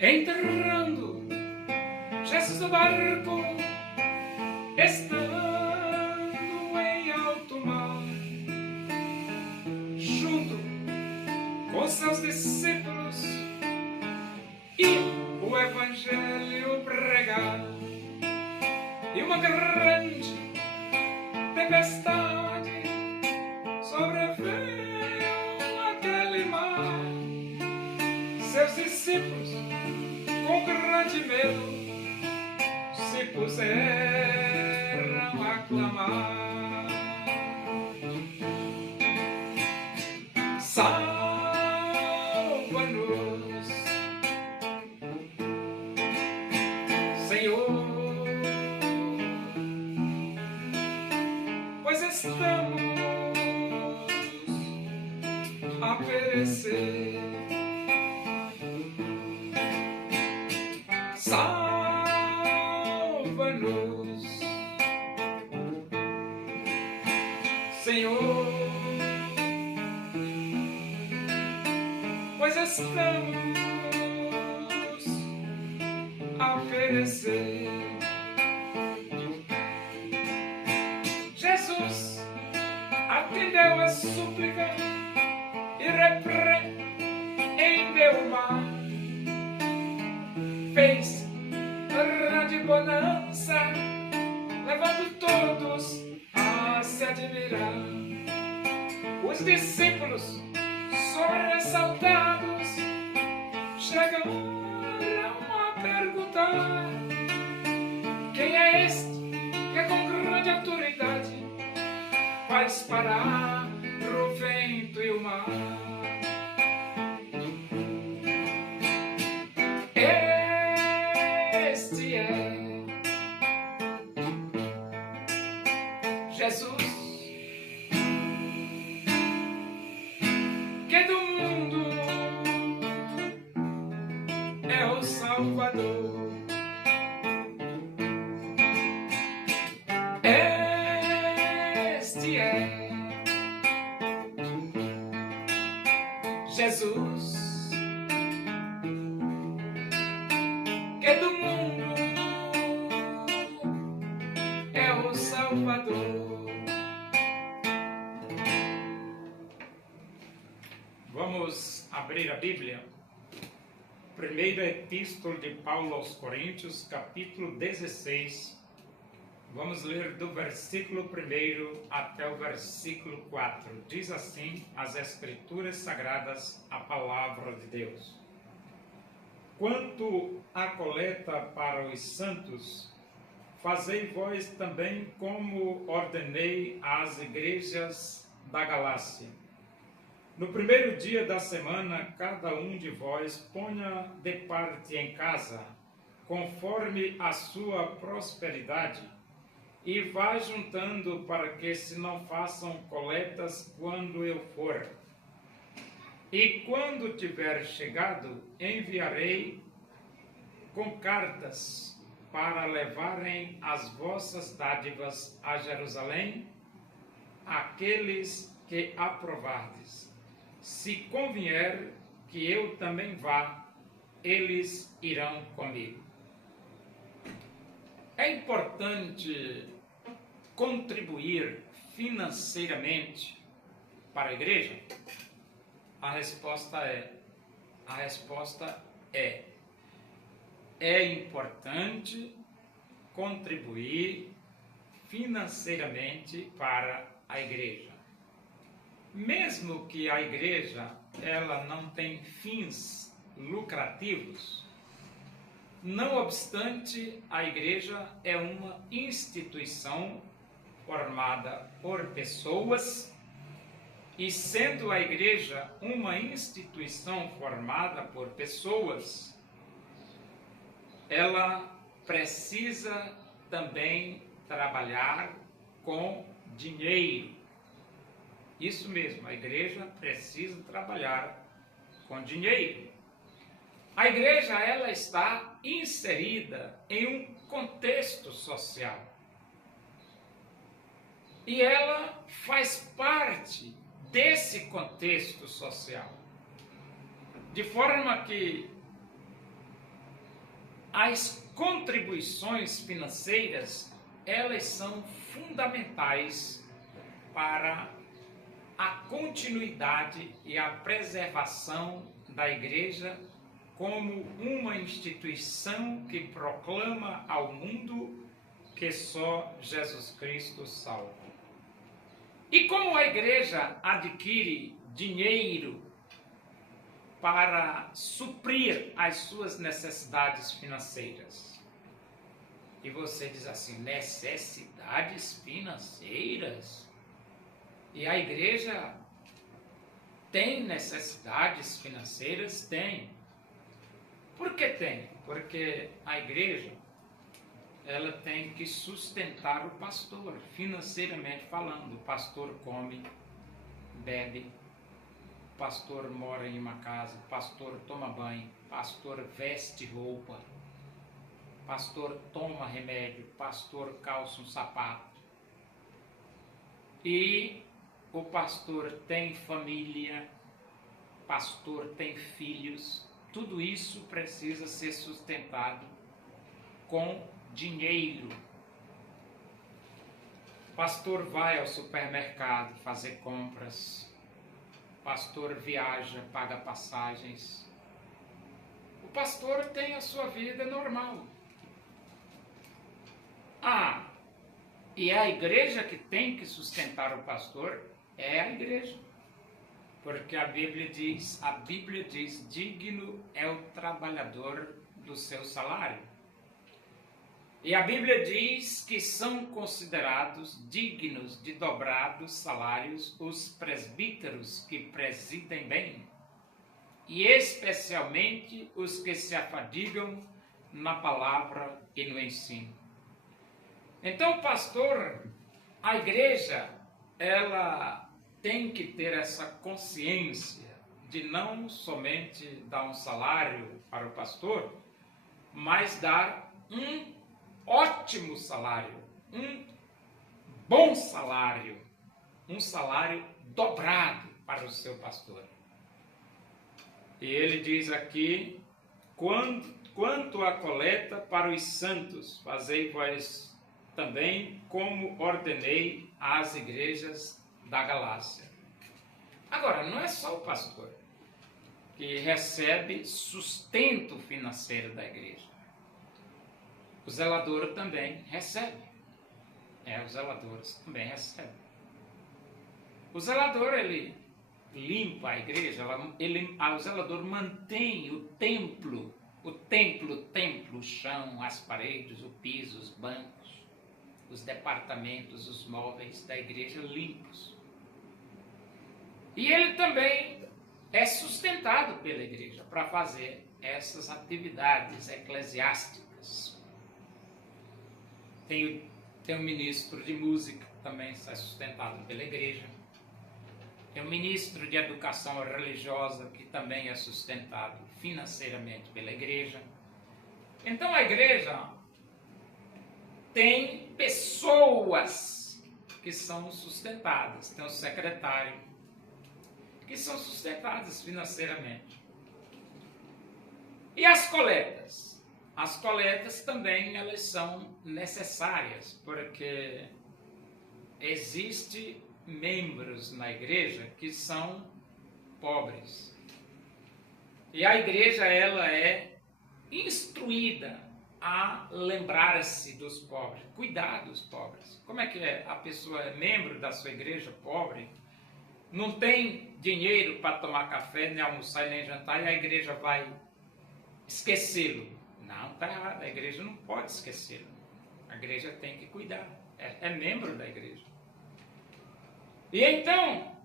enterrando Jesus no barco, estando em alto mar, junto com seus discípulos, e o Evangelho pregar, e uma grande tempestade sobreveio aquele mar. Seus discípulos, com grande medo, se puseram a clamar: salva-nos, Senhor, pois estamos a perecer. Salva-nos, Senhor, pois estamos a perecer. Jesus atendeu a súplica e repreendeu o mar, fez grande bonança, levando todos a se admirar. Os discípulos, sobressaltados, chegaram a perguntar: quem é este que com grande autoridade faz parar o vento e o mar? Este é Jesus, que do mundo é o Salvador. Este é Jesus, que do mundo é o Salvador. Vamos abrir a Bíblia. Primeira Epístola de Paulo aos Coríntios, capítulo 16. Vamos ler do versículo 1 até o versículo 4. Diz assim as Escrituras Sagradas, a Palavra de Deus. Quanto à coleta para os santos, fazei vós também como ordenei às igrejas da Galácia. No primeiro dia da semana, cada um de vós ponha de parte em casa, conforme a sua prosperidade, e vá juntando para que se não façam coletas quando eu for. E quando tiver chegado, enviarei com cartas para levarem as vossas dádivas a Jerusalém, aqueles que aprovardes. Se convier que eu também vá, eles irão comigo. É importante contribuir financeiramente para a igreja? A resposta é. É importante contribuir financeiramente para a igreja. Mesmo que a igreja ela não tem fins lucrativos, não obstante, a igreja é uma instituição formada por pessoas, e sendo a igreja uma instituição formada por pessoas, ela precisa também trabalhar com dinheiro. Isso mesmo, a igreja precisa trabalhar com dinheiro. A igreja ela está inserida em um contexto social. E ela faz parte desse contexto social. De forma que as contribuições financeiras, elas são fundamentais para a continuidade e a preservação da igreja como uma instituição que proclama ao mundo que só Jesus Cristo salva. E como a igreja adquire dinheiro para suprir as suas necessidades financeiras? E você diz assim, necessidades financeiras? E a igreja tem necessidades financeiras? Tem. Por que tem? Porque a igreja, ela tem que sustentar o pastor, financeiramente falando. O pastor come, bebe, o pastor mora em uma casa, o pastor toma banho, o pastor veste roupa, o pastor toma remédio, o pastor calça um sapato. E o pastor tem família, o pastor tem filhos. Tudo isso precisa ser sustentado com dinheiro. O pastor vai ao supermercado fazer compras. O pastor viaja, paga passagens. O pastor tem a sua vida normal. E é a igreja que tem que sustentar o pastor? É a igreja. Porque a Bíblia diz, digno é o trabalhador do seu salário. E a Bíblia diz que são considerados dignos de dobrados salários os presbíteros que presidem bem, e especialmente os que se afadigam na palavra e no ensino. Então, pastor, a igreja, ela tem que ter essa consciência de não somente dar um salário para o pastor, mas dar um ótimo salário, um bom salário, um salário dobrado para o seu pastor. E ele diz aqui, quanto à coleta para os santos, fazei vós também como ordenei às igrejas da Galácia. Agora, não é só o pastor que recebe sustento financeiro da igreja. O zelador também recebe. Os zeladores também recebem. O zelador, ele limpa a igreja, o zelador mantém o templo, o chão, as paredes, o piso, os bancos, os departamentos, os móveis da igreja limpos. E ele também é sustentado pela igreja para fazer essas atividades eclesiásticas. Tem um ministro de música que também é sustentado pela igreja. Tem um ministro de educação religiosa que também é sustentado financeiramente pela igreja. Então a igreja tem pessoas que são sustentadas. Tem o secretário, que são sustentadas financeiramente. E as coletas? As coletas também elas são necessárias, porque existem membros na igreja que são pobres. E a igreja ela é instruída a lembrar-se dos pobres, cuidar dos pobres. Como é que é? A pessoa é membro da sua igreja pobre, não tem dinheiro para tomar café, nem almoçar, nem jantar, e a igreja vai esquecê-lo. Não, está errado, a igreja não pode esquecê-lo. A igreja tem que cuidar, é membro da igreja. E então,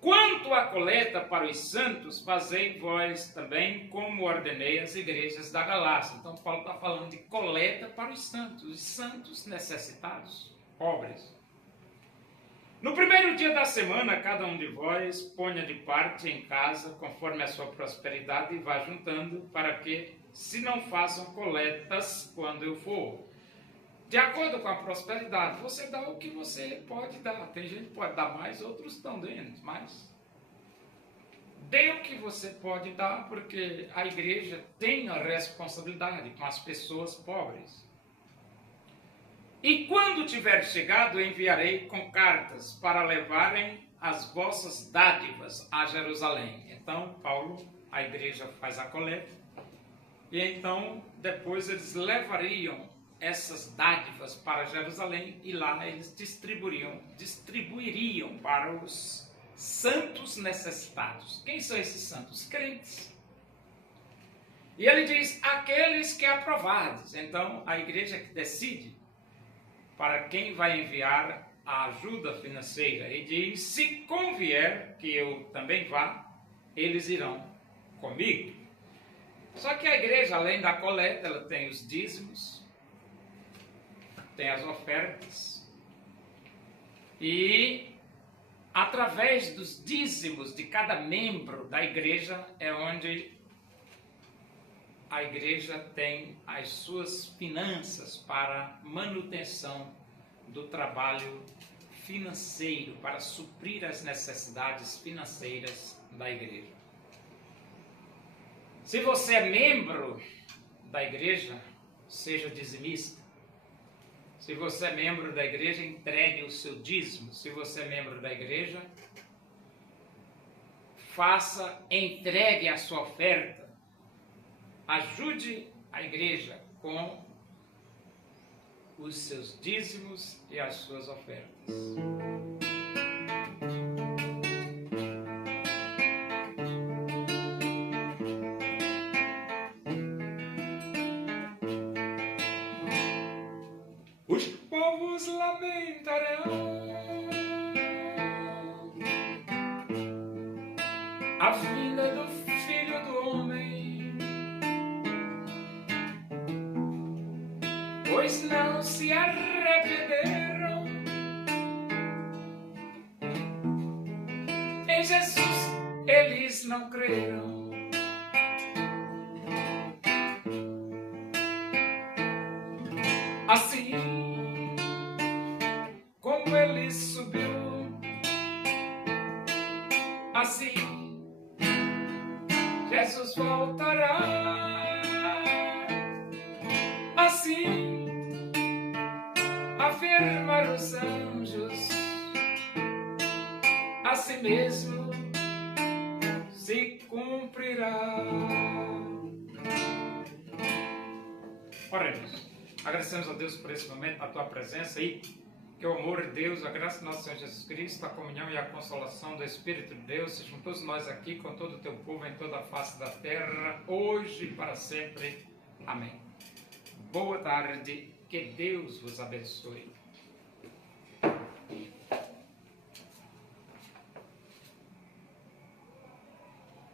quanto à coleta para os santos, fazei vós também como ordenei as igrejas da Galácia. Então, Paulo está falando de coleta para os santos necessitados, pobres. No primeiro dia da semana, cada um de vós ponha de parte em casa, conforme a sua prosperidade, e vá juntando, para que se não façam coletas quando eu for. De acordo com a prosperidade, você dá o que você pode dar. Tem gente que pode dar mais, outros estão dando mais. dê o que você pode dar, porque a igreja tem a responsabilidade com as pessoas pobres. E quando tiver chegado, enviarei com cartas para levarem as vossas dádivas a Jerusalém. Então, Paulo, a igreja faz a coleta, e então depois eles levariam essas dádivas para Jerusalém, e lá eles distribuiriam para os santos necessitados. Quem são esses santos? Crentes. E ele diz, aqueles que aprovados. Então, a igreja que decide para quem vai enviar a ajuda financeira. E diz, se convier, que eu também vá, eles irão comigo. Só que a igreja, além da coleta, ela tem os dízimos, tem as ofertas, e através dos dízimos de cada membro da igreja é onde a igreja tem as suas finanças para manutenção do trabalho financeiro, para suprir as necessidades financeiras da igreja. Se você é membro da igreja, seja dizimista. Se você é membro da igreja, entregue o seu dízimo. Se você é membro da igreja, entregue a sua oferta. Ajude a igreja com os seus dízimos e as suas ofertas. Os povos lamentarão a vinda do Filho do Homem, pois não se arrependeram. Em Jesus eles não creram. Assim como ele subiu, assim Jesus voltará. Assim afirmaram os anjos, assim mesmo se cumprirá. Oremos. Agradecemos a Deus por esse momento, a tua presença e que o amor de Deus, a graça do nosso Senhor Jesus Cristo, a comunhão e a consolação do Espírito de Deus sejam todos nós aqui, com todo o teu povo em toda a face da terra, hoje e para sempre. Amém. Boa tarde, que Deus vos abençoe.